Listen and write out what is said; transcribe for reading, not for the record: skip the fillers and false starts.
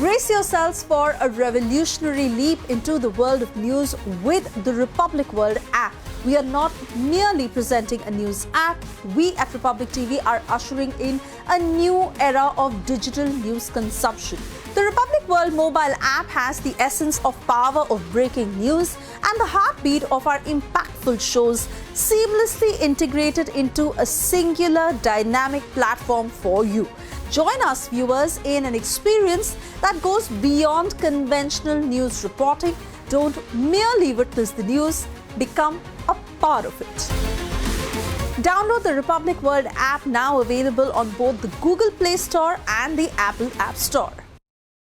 Brace yourselves for a revolutionary leap into the world of news with the Republic World app. We are not merely presenting a news app. We at Republic TV are ushering in a new era of digital news consumption. The Republic World mobile app has the essence of power of breaking news and the heartbeat of our impactful shows seamlessly integrated into a singular dynamic platform for you. Join us, viewers, in an experience that goes beyond conventional news reporting. Don't merely witness the news, become a part of it. Download the Republic World app, now available on both the Google Play Store and the Apple App Store.